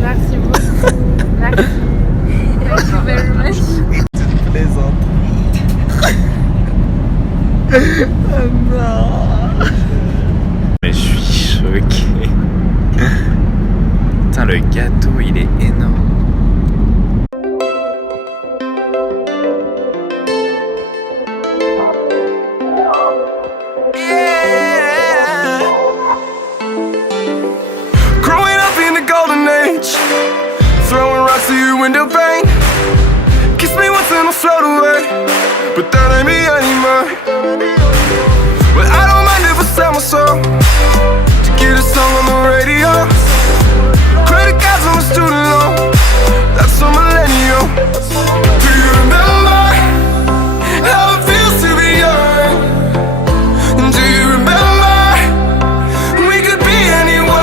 Merci beaucoup. Merci. Thank you very much. Tu plaisantes. Oh non. Mais je suis choqué. Putain, le gâteau, il est énorme. Throwing rocks to your window pane. Kiss me once and I'll float away, but that ain't me anymore. Well, I don't mind if I sell my soul to get a song on the radio. Credit cards on my student loan, that's a millennial. Do you remember how it feels to be young? Do you remember we could be anyone?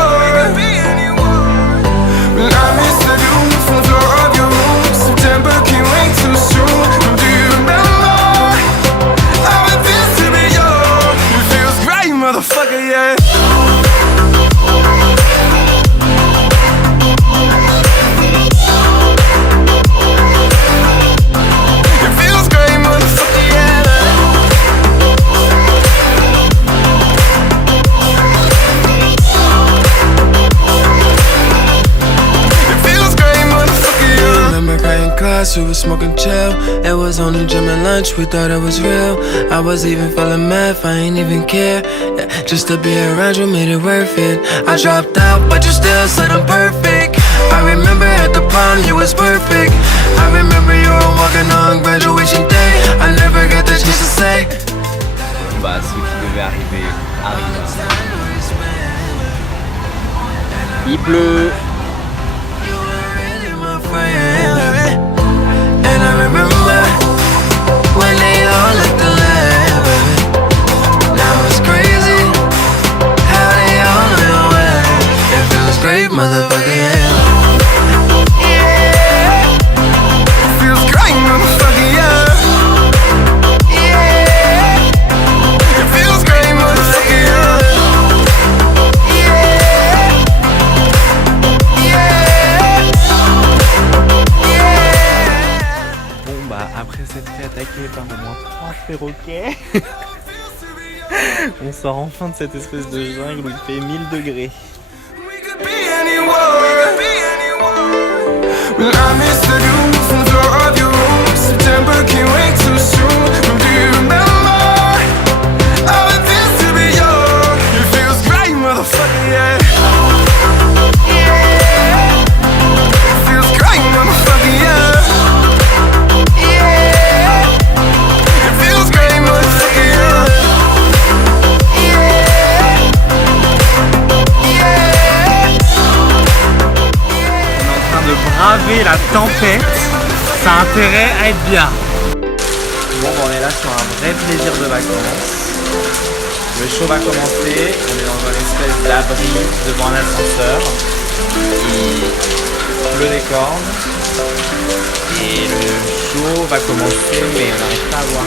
Well, I miss the view from the floor of your room. September came way too soon. Do you remember how it feels to be young? It feels great, motherfucker, yeah. It feels great, motherfucker, yeah. Class, we was smoking chill. It was only gym and lunch, we thought it was real. I was even feeling math, I ain't even care. Yeah, just to be around you made it worth it. I dropped out, but you still said I'm perfect. I remember at the prom, you was perfect. I remember you were walking on graduation day. I never got the chance to say. Bah, ce qui devait arriver, arrive. Il pleut. And I remember when they all looked alike, baby. Now it's crazy how they all know your way. It feels great, motherfucker, yeah. Yeah. It feels great, motherfucker, yeah. Yeah. It feels great, motherfucker, yeah. Après s'être fait attaquer par au moins 3 perroquets, on sort enfin de cette espèce de jungle où il fait 1000 degrés. Braver la tempête, ça a intérêt à être bien. Bon, on est là sur un vrai plaisir de vacances. Le show va commencer, on est dans une espèce d'abri devant un ascenseur. Il pleut des cordes. Et le show va commencer, mais on n'arrive pas à voir.